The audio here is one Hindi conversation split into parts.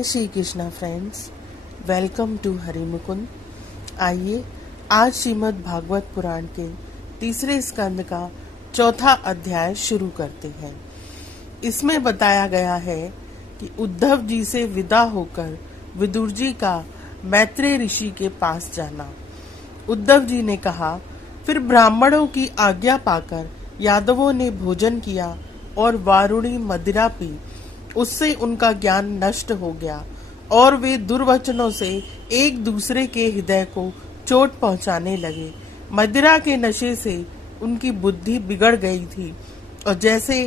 जय Shri Krishna friends, welcome to Harimukund. आइए आज श्रीमद् भागवत पुराण के तीसरे स्कंद का चौथा अध्याय शुरू करते हैं। इसमें बताया गया है कि उद्धव जी से विदा होकर विदुर जी का मैत्रेय ऋषि के पास जाना। उद्धव जी ने कहा, फिर ब्राह्मणों की आज्ञा पाकर यादवों ने भोजन किया और वारुणी मदिरा पी। उससे उनका ज्ञान नष्ट हो गया और वे दुर्वचनों से एक दूसरे के हृदय को चोट पहुंचाने लगे। मदिरा के नशे से उनकी बुद्धि बिगड़ गई थी और जैसे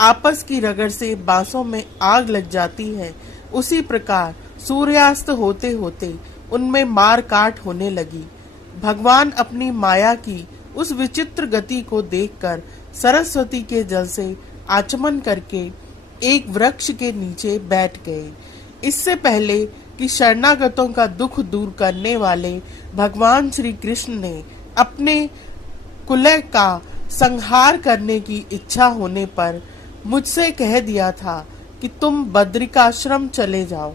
आपस की रगड़ से बांसों में आग लग जाती है, उसी प्रकार सूर्यास्त होते होते उनमें मार काट होने लगी। भगवान अपनी माया की उस विचित्र गति को देखकर सरस्वती के जल से आचमन करके एक वृक्ष के नीचे बैठ गए। इससे पहले कि शरणागतों का दुख दूर करने वाले भगवान श्री कृष्ण ने अपने कुलय का संहार करने की इच्छा होने पर मुझसे कह दिया था कि तुम बद्रिकाश्रम चले जाओ।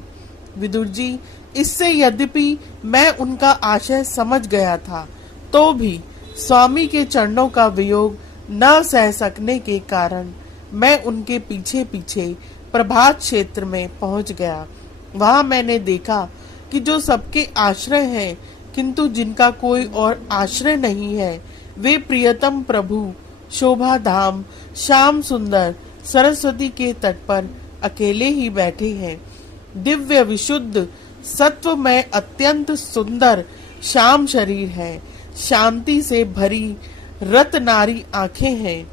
विदुर जी, इससे यद्यपि मैं उनका आशय समझ गया था, तो भी स्वामी के चरणों का वियोग न सह सकने के कारण मैं उनके पीछे पीछे प्रभात क्षेत्र में पहुंच गया। वहां मैंने देखा कि जो सबके आश्रय हैं, किंतु जिनका कोई और आश्रय नहीं है, वे प्रियतम प्रभु शोभा धाम श्याम सुंदर सरस्वती के तट पर अकेले ही बैठे हैं। दिव्य विशुद्ध सत्व में अत्यंत सुंदर श्याम शरीर है, शांति से भरी रत नारी आंखें हैं।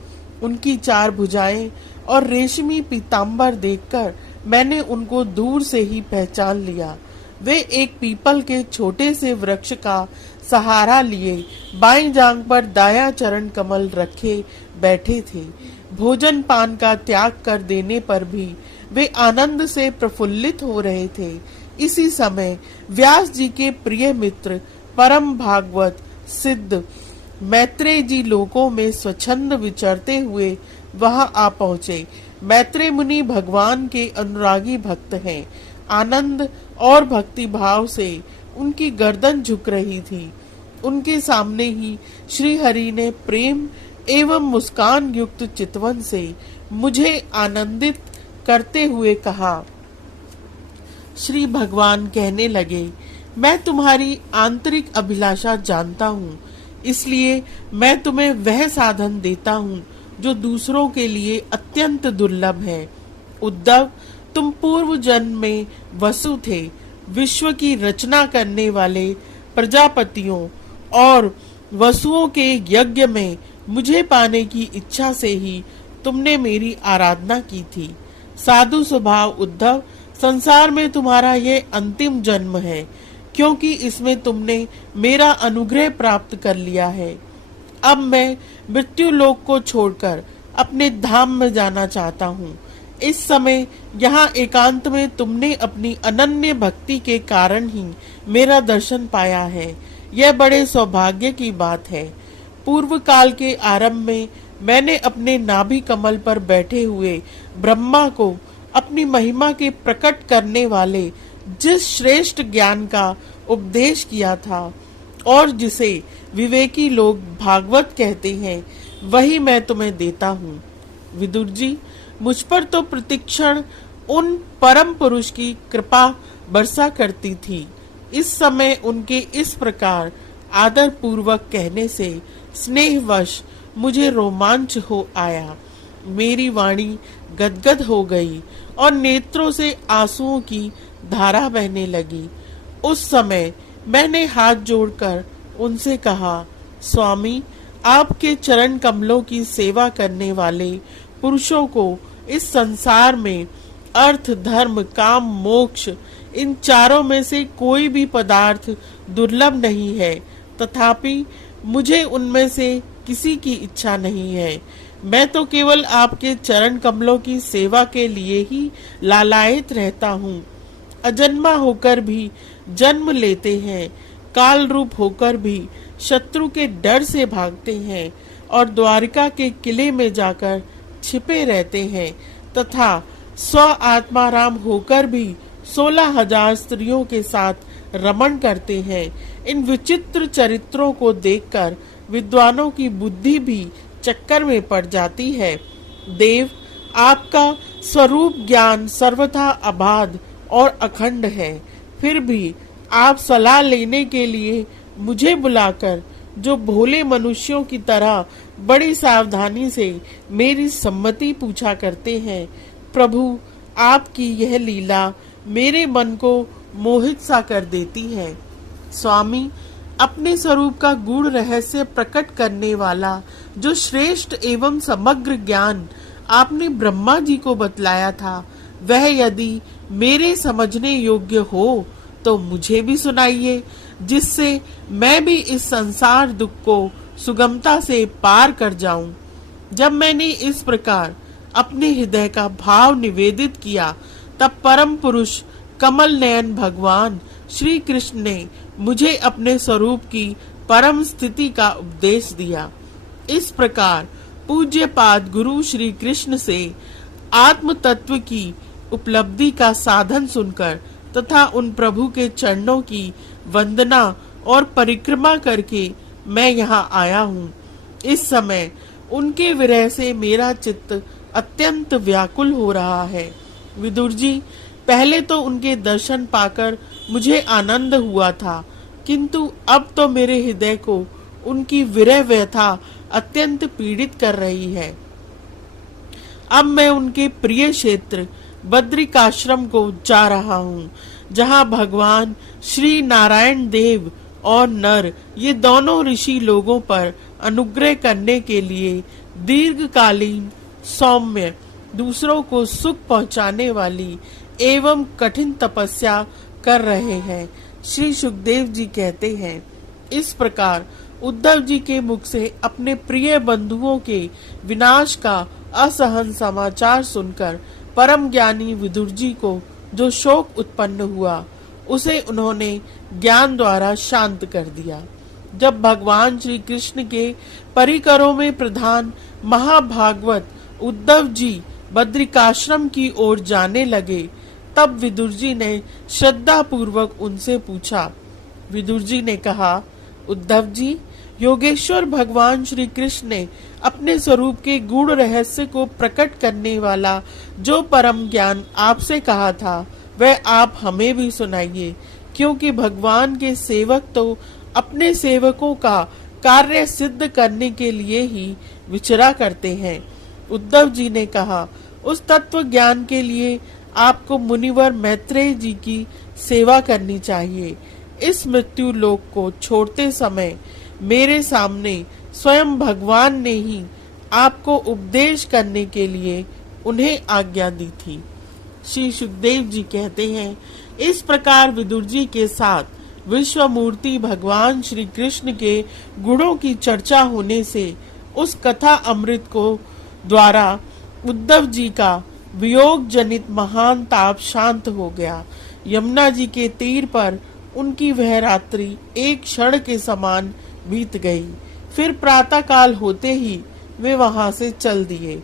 उनकी चार भुजाएं और रेशमी पीतांबर देखकर मैंने उनको दूर से ही पहचान लिया। वे एक पीपल के छोटे से वृक्ष का सहारा लिए बाईं जांघ पर दायां चरण कमल रखे बैठे थे। भोजन पान का त्याग कर देने पर भी वे आनंद से प्रफुल्लित हो रहे थे। इसी समय व्यास जी के प्रिय मित्र परम भागवत सिद्ध मैत्रेय जी लोकों में स्वच्छंद विचरते हुए वहां आ पहुंचे। मैत्रेय मुनि भगवान के अनुरागी भक्त हैं। आनंद और भक्ति भाव से उनकी गर्दन झुक रही थी। उनके सामने ही श्री हरि ने प्रेम एवं मुस्कान युक्त चितवन से मुझे आनंदित करते हुए कहा। श्री भगवान कहने लगे, मैं तुम्हारी आंतरिक अभिलाषा जानता हूँ, इसलिए मैं तुम्हें वह साधन देता हूँ जो दूसरों के लिए अत्यंत दुर्लभ है। उद्धव, तुम पूर्व जन्म में वसु थे। विश्व की रचना करने वाले प्रजापतियों और वसुओं के यज्ञ में मुझे पाने की इच्छा से ही तुमने मेरी आराधना की थी। साधु स्वभाव उद्धव, संसार में तुम्हारा ये अंतिम जन्म है, क्योंकि इसमें तुमने मेरा अनुग्रह प्राप्त कर लिया है। अब मैं मृत्यु लोक को छोड़कर अपने धाम में जाना चाहता हूँ। इस समय यहाँ एकांत में तुमने अपनी अनन्य भक्ति के कारण ही मेरा दर्शन पाया है। यह बड़े सौभाग्य की बात है। पूर्व काल के आरंभ में मैंने अपने नाभि कमल पर बैठे हुए ब्रह्मा को अपनी महिमा के प्रकट करने वाले जिस श्रेष्ठ ज्ञान का उपदेश किया था और जिसे विवेकी लोग भागवत कहते हैं, वही मैं तुम्हें देता हूँ। विदुर जी, मुझ पर तो प्रतिक्षण उन परम पुरुष की कृपा बरसा करती थी। इस समय उनके इस प्रकार आदर पूर्वक कहने से स्नेहवश मुझे रोमांच हो आया। मेरी वाणी गदगद हो गई और नेत्रों से आंसुओं की धारा बहने लगी। उस समय मैंने हाथ जोड़कर उनसे कहा, स्वामी, आपके चरण कमलों की सेवा करने वाले पुरुषों को इस संसार में अर्थ, धर्म, काम, मोक्ष, इन चारों में से कोई भी पदार्थ दुर्लभ नहीं है। तथापि मुझे उनमें से किसी की इच्छा नहीं है। मैं तो केवल आपके चरण कमलों की सेवा के लिए ही लालायित रहता हूँ। अजन्मा होकर भी जन्म लेते हैं, काल रूप होकर भी शत्रु के डर से भागते हैं और द्वारिका के किले में जाकर छिपे रहते हैं, तथा स्व आत्माराम होकर भी 16,000 स्त्रियों के साथ रमण करते हैं। इन विचित्र चरित्रों को देखकर विद्वानों की बुद्धि भी चक्कर में पड़ जाती है। देव, आपका स्वरूप ज्ञान सर्वथा अबाध और अखंड है, फिर भी आप सलाह लेने के लिए मुझे बुलाकर जो भोले मनुष्यों की तरह बड़ी सावधानी से मेरी सम्मति पूछा करते हैं, प्रभु, आपकी यह लीला मेरे मन को मोहित सा कर देती है। स्वामी, अपने स्वरूप का गूढ़ रहस्य प्रकट करने वाला जो श्रेष्ठ एवं समग्र ज्ञान आपने ब्रह्मा जी को बतलाया था, वह यदि मेरे समझने योग्य हो तो मुझे भी सुनाइए, जिससे मैं भी इस संसार दुख को सुगमता से पार कर जाऊं। जब मैंने इस प्रकार अपने हृदय का भाव निवेदित किया, तब परम पुरुष कमल नयन भगवान श्री कृष्ण ने मुझे अपने स्वरूप की परम स्थिति का उपदेश दिया। इस प्रकार पूज्य पाद गुरु श्री कृष्ण से आत्म तत्व की उपलब्धि का साधन सुनकर तथा उन प्रभु के चरणों की वंदना और परिक्रमा करके मैं यहाँ आया हूँ। इस समय उनके विरह से मेरा चित्त अत्यंत व्याकुल हो रहा है। विदुर जी, पहले तो उनके दर्शन पाकर मुझे आनंद हुआ था, किंतु अब तो मेरे हृदय को उनकी विरह व्यथा अत्यंत पीड़ित कर रही है। अब मैं उनके प्रिय क्षेत्र बद्रिकाश्रम को जा रहा हूँ, जहाँ भगवान श्री नारायण देव और नर, ये दोनों ऋषि लोगों पर अनुग्रह करने के लिए दीर्घकालीन, सौम्य, दूसरों को सुख पहुँचाने वाली एवं कठिन तपस्या कर रहे हैं। श्री सुखदेव जी कहते हैं, इस प्रकार उद्धव जी के मुख से अपने प्रिय बंधुओं के विनाश का असहन समाचार सुनकर परम ज्ञानी विदुर जी को जो शोक उत्पन्न हुआ, उसे उन्होंने ज्ञान द्वारा शांत कर दिया। जब भगवान श्री कृष्ण के परिकरों में प्रधान महाभागवत उद्धव जी बद्रिकाश्रम की ओर जाने लगे, तब विदुर जी ने श्रद्धा पूर्वक उनसे पूछा। विदुर जी ने कहा, उद्धव जी, योगेश्वर भगवान श्री कृष्ण ने अपने स्वरूप के गूढ़ रहस्य को प्रकट करने वाला जो परम ज्ञान आपसे कहा था, वह आप हमें भी सुनाइए, क्योंकि भगवान के सेवक तो अपने सेवकों का कार्य सिद्ध करने के लिए ही विचरा करते हैं। उद्धव जी ने कहा, उस तत्व ज्ञान के लिए आपको मुनिवर मैत्रेय जी की सेवा करनी चाहिए। इस मृत्यु लोक को छोड़ते समय मेरे सामने स्वयं भगवान ने ही आपको उपदेश करने के लिए उन्हें आज्ञा दी थी। श्री सुखदेव जी कहते हैं, इस प्रकार विदुर जी के साथ विश्वमूर्ति भगवान श्री कृष्ण के गुणों की चर्चा होने से उस कथा अमृत को द्वारा उद्धव जी का वियोग जनित महान ताप शांत हो गया। यमुना जी के तीर पर उनकी वह रात्रि एक क्षण के समान बीत गई। फिर प्रातः काल होते ही वे वहां से चल दिए।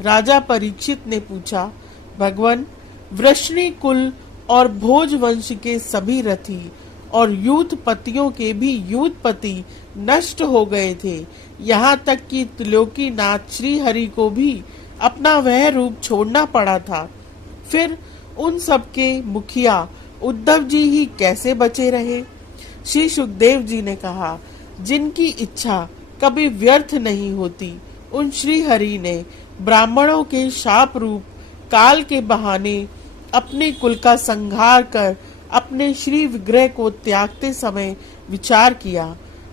राजा परीक्षित ने पूछा, भगवान, वृष्णि कुल और भोज वंश के सभी रथी और यूथपतियों के भी यूथपति नष्ट हो गए थे, यहाँ तक कि त्रिलोकी नाथ श्री हरि को भी अपना वह रूप छोड़ना पड़ा था। फिर उन सबके मुखिया उद्धव जी ही कैसे बचे रहे? श्री सुखदेव जी ने कहा, जिनकी इच्छा कभी व्यर्थ नहीं होती, उन श्री हरि ने ब्राह्मणों के शाप रूप काल के बहाने अपने कुल का संहार कर अपने श्री विग्रह को त्यागते समय विचार किया।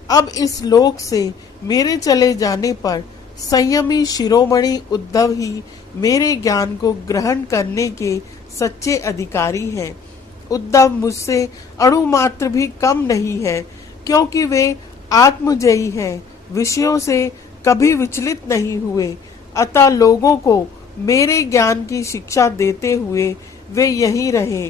अब इस लोक से मेरे चले जाने पर संयमी शिरोमणि उद्धव ही मेरे ज्ञान को ग्रहण करने के सच्चे अधिकारी हैं। उद्धव मुझसे अणु मात्र भी कम नहीं है, क्योंकि वे आत्मजयी हैं, विषयों से कभी विचलित नहीं हुए। अतः लोगों को मेरे ज्ञान की शिक्षा देते हुए वे यहीं रहे।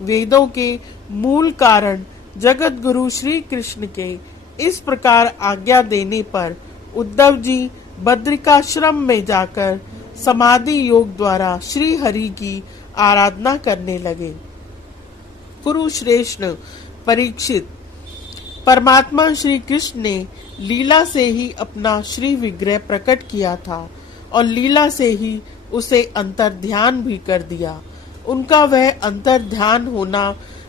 वेदों के मूल कारण जगत गुरु श्री कृष्ण के इस प्रकार आज्ञा देने पर उद्धव जी बद्रिकाश्रम में जाकर समाधि योग द्वारा श्री हरि की आराधना करने लगे। कुरुश्रेष्ठ परीक्षित, परमात्मा श्री कृष्ण ने लीला से ही अपना श्री विग्रह प्रकट किया था और लीला से ही उसे अंतर्ध्यान भी कर दिया। उनका वह अंतर्ध्यान होना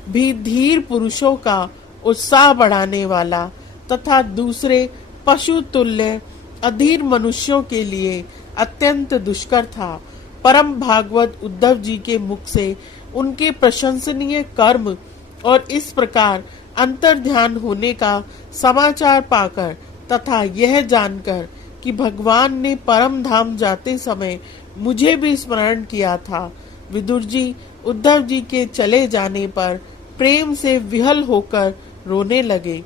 भी धीर पुरुषों का उत्साह बढ़ाने वाला तथा दूसरे पशु तुल्य अधीर मनुष्यों के लिए अत्यंत दुष्कर था। परम भागवत उद्धव जी के मुख से उनके प्रशंसनीय कर्म और इस प्रकार अंतर्ध्यान होने का समाचार पाकर तथा यह जानकर कि भगवान ने परम धाम जाते समय मुझे भी स्मरण किया था, विदुर जी उद्धव जी के चले जाने पर प्रेम से विहल होकर रोने लगे।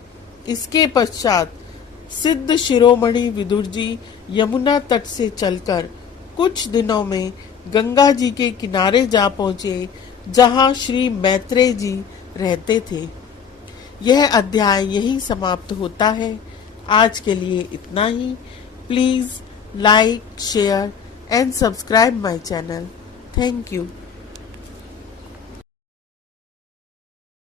इसके पश्चात सिद्ध शिरोमणि विदुर जी यमुना तट से चलकर कुछ दिनों में गंगा जी के किनारे जा पहुंचे, जहां श्री मैत्रेय जी रहते थे। यह अध्याय यहीं समाप्त होता है। आज के लिए इतना ही। Please like, share and subscribe my channel. Thank you.